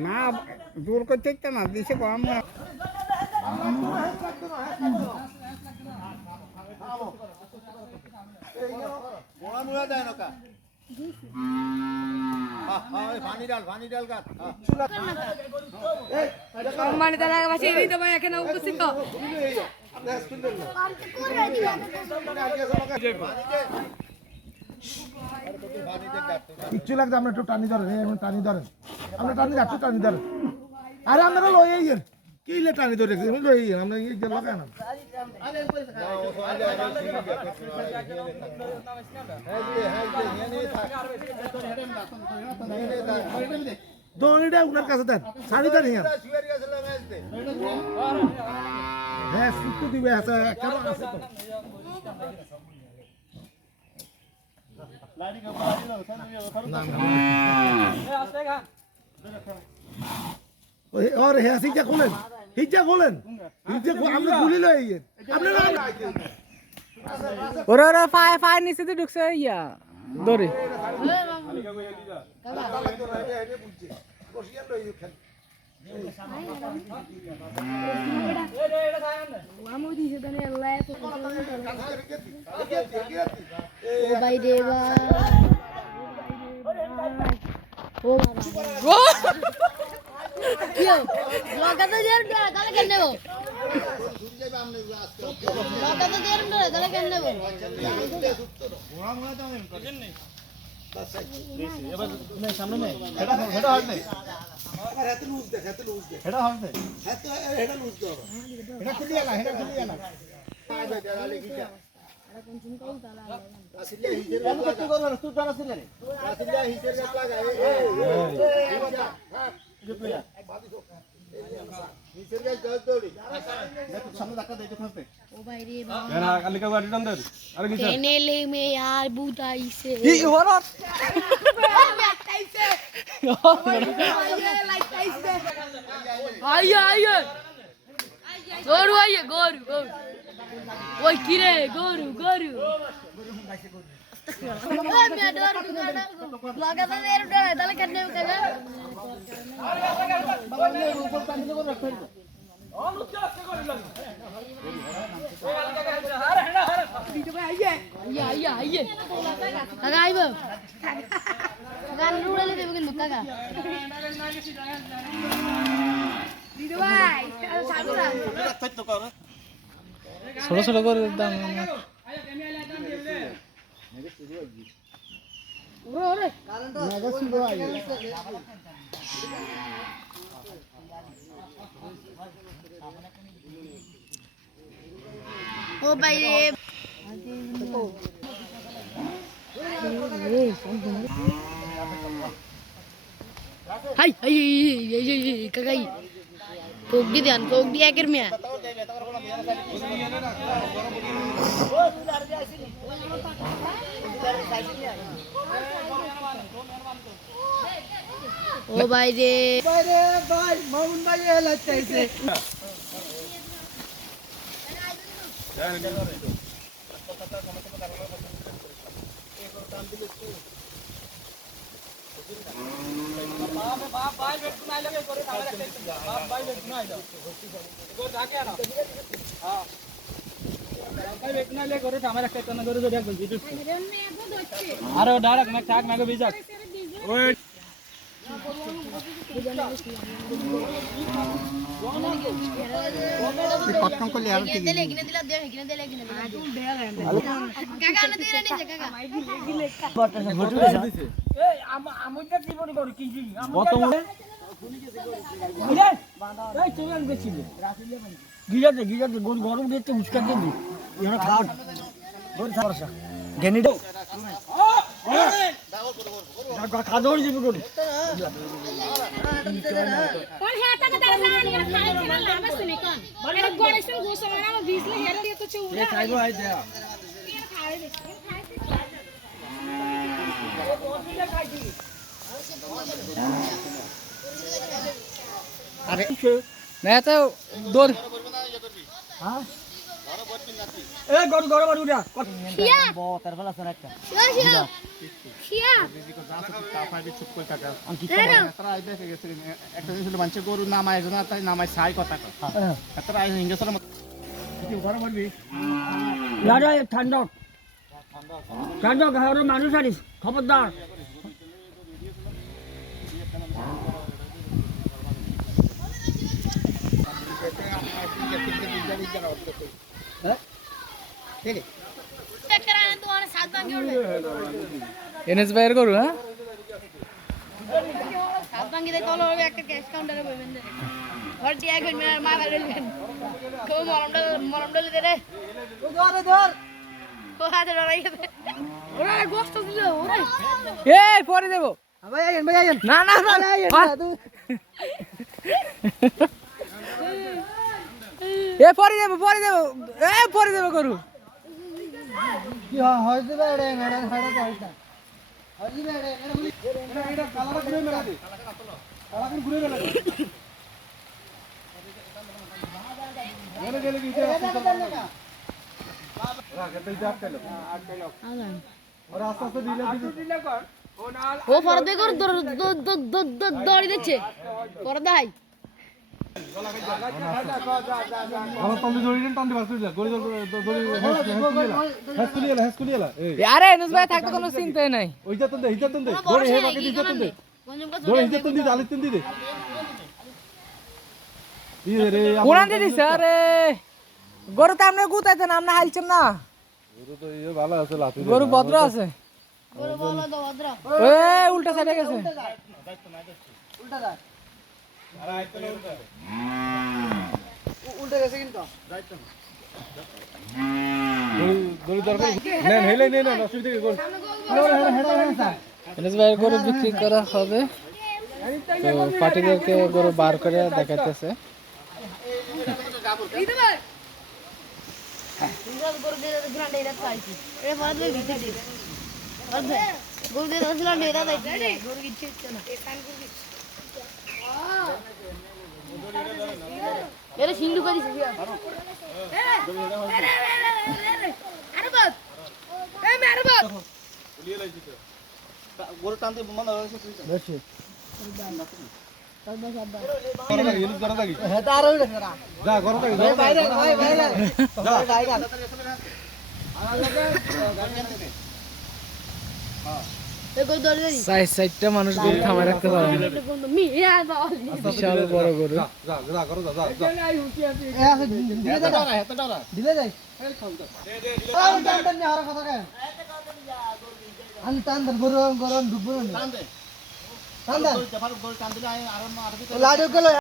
না জোর করতে ইচ্ছা না দিছে কম সম্মানিত এলাকাবাসী ভাই এখানে উপস্থিত কিচ্ছু লাগবে আমরা একটু টানি ধরেন টানি ধরেন আমরা টানি যাচ্ছি টানি ধরেন আরে আপনারা লই আইয়েন কি লে টানি ধরে লই আইয়েন আমরা এই যে লাগাই না দোনিটা উনার কাছে দেন শাড়িটা নিয়ে হ্যাঁ সুতো দিবে আছে কেন আছে তো और है हिज्जा खोलें हिज्जा हमने खुली लो ये हमने ওরে ফাই নিচে তো ঢুকছে ইয়া দড়ি ভাই দেবা ও বাবা কিও লগাতে দেন তাহলে কেন নেব লগাতে দেন তাহলে কেন নেব ঘোড়া মোড়া দাও বুঝেন নি এবার নেই সামনে নেই এটা হয় না এত লুজ দে এটা হয় না এটা লুজ দাও এটা খুলি না আয় বেটা লিখিটা এটা কোন চিন্তা তালা রাসিলিয়া হিজের কেন করতে করব না তুই জানা ছিলে রাসিলিয়া হিজের গাছ লাগা এই হিজের গাছ দৌড় দৌড়ি দেখো সামনে ধাক্কা দেই তো খাতে ও ভাই রে বাবা না কালিকা গাড়ি টান দে আরে কি এনেলে মে यार বুতাইছে কি হরত লাইটাইছে লাইটাইছে আইয়া গরু আইয়া গরু ওই কি রে গরু ওই মে ডর লাগাতে দের ডর তাহলে কেন নেব কাকা বাবা উপর পানি করে রাখতে অন উচ্চারণ করে লাগবে আরে হেনা দিতে ভাই আইয়ে কাকা আইবো গান রুড়ালে দেব কিন্তু কাকা দিতে ভাই সাগুরা রাখতে তো কর ছোট করে দাম ওরে মেগা শুরু আই ও ভাই রে হাই কাকাই কোক দি একের মিয়া ও ভাই রে ভাই মামুন ভাই এলা চাইছে बाप भाई बैठ नहीं लगे करे हमारे बाप भाई बैठ नहीं दो को जाके आना हां भाई बैठ नहीं ले करे हमारे खेत ना करे जो देख बोल अरे डायरेक्ट मैं चाक मैं बीजा ओए কত করলে আর কি দিলে কিনে দিলা দে কিনে দিলে কিনে দিলা তুই দে কাকা না দিলে নি কাকা ফটো দিছে এই আমুইটা জীবন করি কি জি কত মনে বুঝে এই চুলান বেছিল গিজাতে গরম দিতে উস্কা দিবি এখানে খাও গরম সারসা গেনি দাও খাদর দিবি গরম কোন হেটা কে দাঁড়া না খাই খেলা লাভ আছে নি কোন এটা গড়েছেন গোসল না আমি বিজলে হেটা দিয়ে তো চুরা এ খাইবো আই দে খাই দে আরে না তো দৌড় হ্যাঁ এ গড় উড়া শিয়া তার ফলা সর একটা শিয়া শিয়া একটা জিনিস হলো মানুষের গরু নামায় না তাই নামায় সাই কথা একটা ইংরেজের মতো দাদা ঠান্ডা ঠান্ডা ঘরের মানুষ আনিস খবরদার একটা রান তো আর সাত ভাঙে উঠে এনএস ভাইয়ের গরু হ্যাঁ সাত ভাঙে দে কল হবে একটা ক্যাশ কাউন্টারে বইবেন দে ঘর দিয়া কই মারা রইলেন কো মরম ডলে দে রে ও ধর ও হাতে ধরাই গেছে ওরা গোস্ত দিল ওরে এই পরে দেব ভাই আইন না না না এ পরে দেব এ পরে দেব গরু কি হয় দিবে রে মেরা হাড়া দাইতা হয় দিবে রে এটা কালারা ঘুরে মেলা দে কালারা ঘুরে মেলা দে গেলে কি और आस्ते आस्ते दिले ও পরদে কর দড়ি দিচ্ছে পরদা হাই আমার তন্দি দড়ি টান দিবার কইলা গড়ি দড়ি হেস কুলিলা আরে এনএস ভাই থাকতে কোনো চিন্তাই নাই ওইটা তন্দি দড়ি হে বাকি দিতে তন্দি দড়ি হিতে তন্দি জালি তন্দি দে ইয়ে রে কোরআন দিয়ে দিছে আরে গরু তো আমরা গুতাইতে না আমরা হালছেন না গরু তো ইয়ে ভালো আছে লাতি গরু ভদ্র আছে বড় বড় দওয়াদরা ওই উল্টা সাইডে গেছে দড়ি দরকার নেন হেলে নেন অসুবিধা কি কর এনএস ভাইয়ের গরু বিক্রি করা হবে তো পার্টিদেরকে গরু বার করে দেখাইতেছে গরু দিয়ে গ্রান্ডে রাখতে আইছি এ পরদে ভিতরে দি পরদে গরু দিয়ে দশলা নেড়া দাই গরু কিচ্ছু হচ্ছে না এরে সিন্ধু করিস আরে বাত এ মেরে বাত গরু টানতে মনে হয় বেশি যা করো এ গরু দড়ি দে সাইডটা মানুষ গরু থামায় রাখতে পারে না মি ইয়া বাল বিশাল বড় গরু যা করো যা দিলে যাই টান গরম ঢুকবো টান দে টান গরু টান দিলে আর লাড়ু গেল